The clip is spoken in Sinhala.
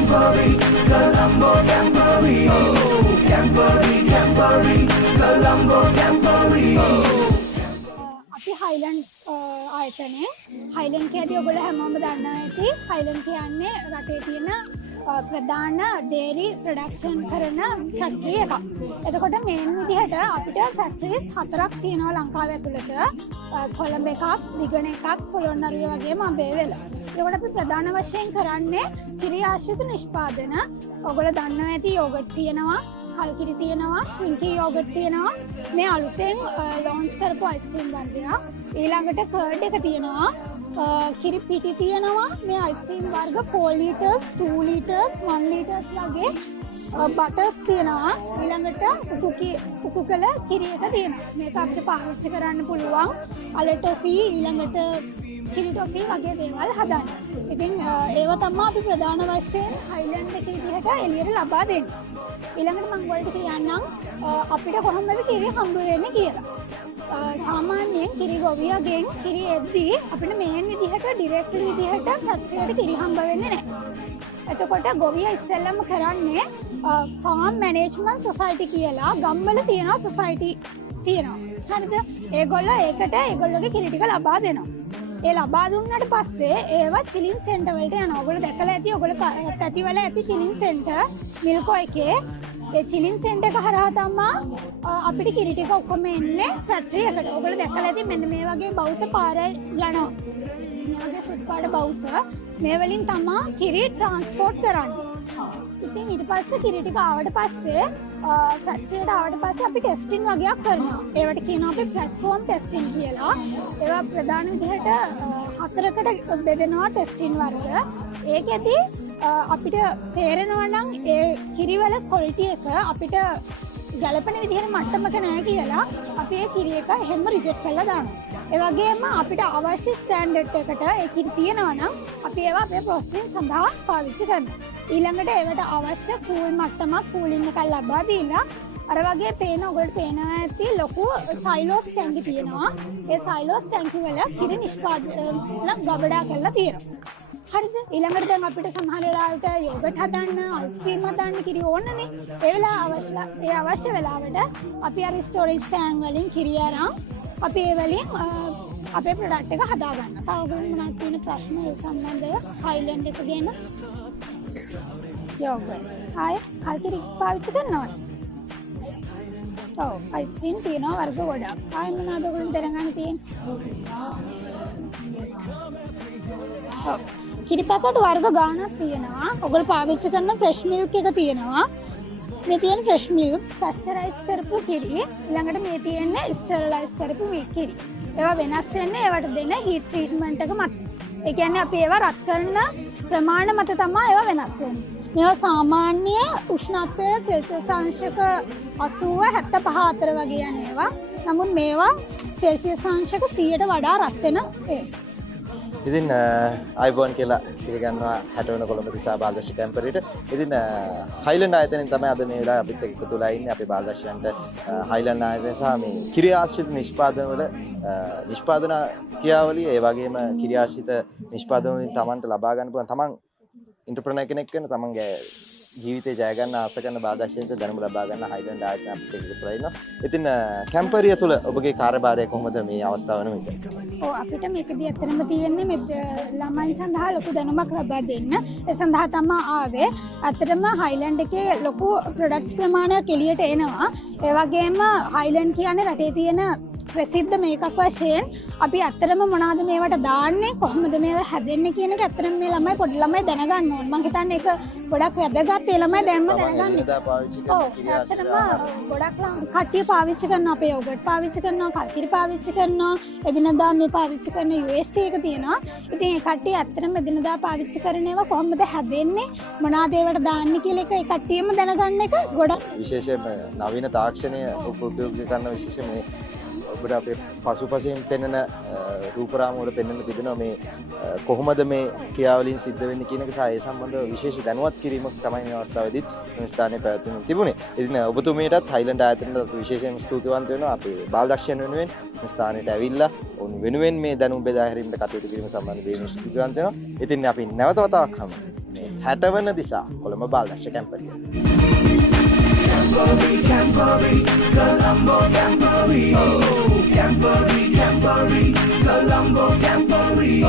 Campery, Colombo Campery, Campery, Campery, Colombo Campery. අපි හයිලන්ඩ් ආයතනයේ හයිලන්ඩ් කියදී ඔයගොල්ලෝ හැමෝම දන්නවා ඇති හයිලන්ඩ් කියන්නේ රටේ තියෙන ප්‍රධාන ඩේරි ප්‍රොඩක්ෂන් කරන ෆැක්ටරි එකක්. එතකොට මේන් විදිහට අපිට ෆැක්ටරිස් 4ක් තියෙනවා ලංකාව ඇතුළත. කොළඹ එකක්, දිගණ එකක්, පොළොන්නරුව වගේම අඹේවැල. ඒකට අපි ප්‍රධාන වශයෙන් කරන්නේ කිරි ආශ්‍රිත නිෂ්පාදන. ඔයගොල්ලෝ දන්නවා ඇති යෝගට් තියෙනවා, කල්කිරි තියෙනවා, මිල්කී යෝගට් තියෙනවා. මේ අලුතෙන් ලොන්ච් කරපු අයිස්ක්‍රීම් වර්ගයක්. ඊළඟට කර්ඩ් එක තියෙනවා. කිරි පිටි තියෙනවා. මේ අයිස්ක්‍රීම් වර්ග 4 ලීටර්ස්, 2 ලීටර්ස්, 1 ලීටර්ස් වගේ බටර්ස් තියෙනවා. ඊළඟට උකු කළ කිරි එක තියෙනවා. මේක අපිට පාවිච්චි කරන්න පුළුවන් අලටොෆී ඊළඟට කිරි ටොෆී වගේ දේවල් හදන්න. ඉතින් ඒව තමයි අපි ප්‍රධාන වශයෙන් හයිලන්ඩ් එකේ විදිහට එළියට ලබා දෙන්නේ. ඊළඟට මම ඔයාලට කියන්නම් අපිට කොහොමද කිරි හම්බ වෙන්නේ කියලා. සාමාන්‍යයෙන් කිරි ගොවියගෙන් කිරි එද්දී අපිට මේන් විදිහට ඩිරෙක්ට්ලි විදිහට ෆැක්ටරියට කිරි හම්බ වෙන්නේ නැහැ. එතකොට ගොවිය ඉස්සෙල්ලම කරන්නේ ෆාම් මැනේජ්මන්ට් සොසයිටි කියලා ගම්වල තියෙන සොසයිටි තියෙනවා. හරිද? ඒගොල්ලෝ ඒකට ඒගොල්ලෝගේ කිරි ටික ලබා දෙනවා. ඒ ලබා දුන්නට පස්සේ ඒවා චිලින් සෙන්ටර් වලට යනවා. ඔයගොල්ලෝ දැකලා ඇති ඔයගොල්ලෝ පැතිවල ඇති චිලින් සෙන්ටර් මිල්කෝ එකේ ඒ චිලින් සෙන්ටර් එක හරහා තමයි අපිට කිරි ටික ඔක්කොම එන්නේ ෆැක්ටරි එකට. ඔයගොල්ලෝ දැකලා ඇති මෙන්න මේ වගේ බවුස පාරේ යනවා. මේ වගේ සුත් පාට බවුස මේ වලින් තමයි කිරි ට්‍රාන්ස්පෝර්ට් කරන්නේ. ඉතින් ඊට පස්සේ කිරි ටික ආවට පස්සේ ෆැක්ටරියට ආවට පස්සේ අපි ටෙස්ටිං වගේක් කරනවා. ඒවට කියනවා අපි ප්ලැට්ෆෝම් ටෙස්ටිං කියලා. ඒවා ප්‍රධාන විදිහට 4කට බෙදෙනවා ටෙස්ටිං වර්ග. ඒකෙදි අපිට තේරෙනවා නම් ඒ කිරිවල ක්වොලිටි එක අපිට ගැළපෙන විදිහට මට්ටමක නැහැ කියලා අපි ඒ කිරි එක එහෙම රිජෙක්ට් කරලා දානවා. ඒ වගේම අපිට අවශ්‍ය ස්ටෑන්ඩඩ් එකට ඒ කිරි තියෙනවා නම් අපි ඒවා අපේ ප්‍රොසෙසින් සඳහා පාවිච්චි කරනවා. ඊළඟට ඒවට අවශ්‍ය කූල් මට්ටමක් කූලින් එකක් ලබා දීලා අර වගේ පේන ඔයගොල්ලෝ පේනවා ඇති ලොකු සයිලෝස් ටැංකි තියෙනවා. ඒ සයිලෝස් ටැංකි වල කිරි නිෂ්පාදන ගබඩා කරලා තියෙනවා. හරිද? ඊළඟට දැන් අපිට සමහර වෙලාවට යෝගට් හදන්න, අයිස්ක්‍රීම් හදන්න කිරි ඕනනේ. ඒ අවශ්‍ය වෙලාවට අපි අර ස්ටෝරේජ් ටැංක් වලින් කිරි අරන් අපි ඒ වලින් අපේ ප්‍රොඩක්ට් එක හදා ගන්න. තව ඔයගොල්ලෝ මොනවද තියෙන ප්‍රශ්න ඒ සම්බන්ධව හයිලන්ඩ් එක ගැන? යෝගට්. ආය කල්කිරි පාවිච්චි කරනවද? ඔව් අයිස්ක්‍රීම් තියෙනවා වර්ග ගොඩක්. ආය මොනවද ඔයගොල්ලෝ දැනගන්න තියෙන්නේ? ඔව් කිරි පැකට් වර්ග ගානක් තියෙනවා. ඔයගොල්ලෝ පාවිච්චි කරන ෆ්‍රෙෂ් මිල්ක් එක තියෙනවා. මේ තියෙන ෆ්‍රෙෂ් මිල්ක් පැස්චරයිස් කරපු කිරි. ඊළඟට මේ තියෙන්නේ ස්ටෙරිලයිස් කරපු කිරි. ඒවා වෙනස් වෙන්නේ ඒවට දෙන හීට් ට්‍රීට්මන්ට් එක මත. ඒ කියන්නේ අපි ඒවා රත් කරන ප්‍රමාණය මත තමයි ඒවා වෙනස් වෙන්නේ. මේවා සාමාන්‍ය උෂ්ණත්වය සෙල්සියස් අංශක 80 75 අතර වගේ යන ඒවා. නමුත් මේවා සෙල්සියස් අංශක 100ට වඩා රත් වෙන ඒවා. ඉතින් අයිබෝන් කියලා පිළිගන්නවා 60 වෙනි කොළඹ දිසා බාලදර්ශ කැම්පරේට. ඉතින් හයිලන්ඩ් ආයතනයෙන් තමයි අද මේ වෙලාවේ අපිත් එක්ක එකතු වෙලා ඉන්නේ. අපේ බාලදර්ශයන්ට හයිලන්ඩ් ආයතනය සහ මේ කිරි ආශ්‍රිත නිෂ්පාදන වල නිෂ්පාදන ක්‍රියාවලිය ඒ වගේම කිරි ආශ්‍රිත නිෂ්පාදන වලින් Tamanට ලබා ගන්න පුළුවන් Taman එන්ටර්ප්‍රෙනර් කෙනෙක් වෙන Tamanගේ ජීවිතේ ජය ගන්න ආස කරන බාලදර්ශයන්ට දැනුම ලබා ගන්න හයිලන්ඩ් ආයතනය අපිත් එක්ක එකතු වෙලා ඉන්නවා. ඉතින් කැම්පරිය තුල ඔබගේ කාර්යභාරය කොහොමද මේ අවස්ථාව වෙනුවෙන්? ඔව් අපිට මේකදී ඇත්තටම තියෙන්නේ මේ ළමයි සඳහා ලොකු දැනුමක් ලබා දෙන්න. ඒ සඳහා තමයි ආවේ. ඇත්තටම හයිලන්ඩ් එකේ ලොකු ප්‍රොඩක්ට්ස් ප්‍රමාණයක් එළියට එනවා. ඒ වගේම හයිලන්ඩ් කියන්නේ රටේ තියෙන ප්‍රසිද්ධ මේකක් වශයෙන් අපි ඇත්තටම මොනවද මේවට දාන්නේ කොහොමද මේවා හැදෙන්නේ කියන එක ඇත්තටම මේ ළමයි පොඩි ළමයි දැනගන්න ඕන. මම හිතන්නේ ඒක ගොඩක් වැදගත් ඒ ළමයි දැන්ම දැනගන්න. ඔව් ඇත්තටම ගොඩක් කට්ටිය පාවිච්චි කරනවා අපේ යෝගට් පාවිච්චි කරනවා, කල්කිරි පාවිච්චි කරනවා, එදිනදා මේ පාවිච්චි කරන UST එක තියෙනවා. ඉතින් ඒ කට්ටිය ඇත්තටම එදිනදා පාවිච්චි කරන ඒවා කොහොමද හැදෙන්නේ මොනවද ඒවට දාන්නේ කියලා එක ඒ කට්ටියම දැනගන්න එක ගොඩක් විශේෂයෙන්ම නවීන තාක්ෂණය උපයෝග කරන විශේෂ මේ ඔබට අපේ පසුපසින් පෙන්වන රූපරාම වල පෙන්වන්න තිබෙනවා මේ කොහොමද මේ ක්‍රියාවලින් සිද්ධ වෙන්නේ කියන එක සහ ඒ සම්බන්ධව විශේෂ දැනුවත් කිරීමක් තමයි මේ අවස්ථාවේදී මේ ස්ථානයේ පැවැත්වෙමින් තිබුණේ. ඉතින් ඔබතුමීටත් හයිලන්ඩ් ආයතනයට විශේෂයෙන් ස්තුතිවන්ත වෙනවා. අපේ බාලදක්ෂයන් වෙනුවෙන් මේ ස්ථානයට ඇවිල්ලා ඔවුන් වෙනුවෙන් මේ දැනුම් බෙදා හැරීමට කටයුතු කිරීම සම්බන්ධයෙන් ස්තුතිවන්ත වෙනවා. ඉතින් අපි නැවත වතාවක් හමු. 60 වන දිසා Colombo බාලදක්ෂ කැම්පරිය. Camboree, Camboree, Colombo, Camboree.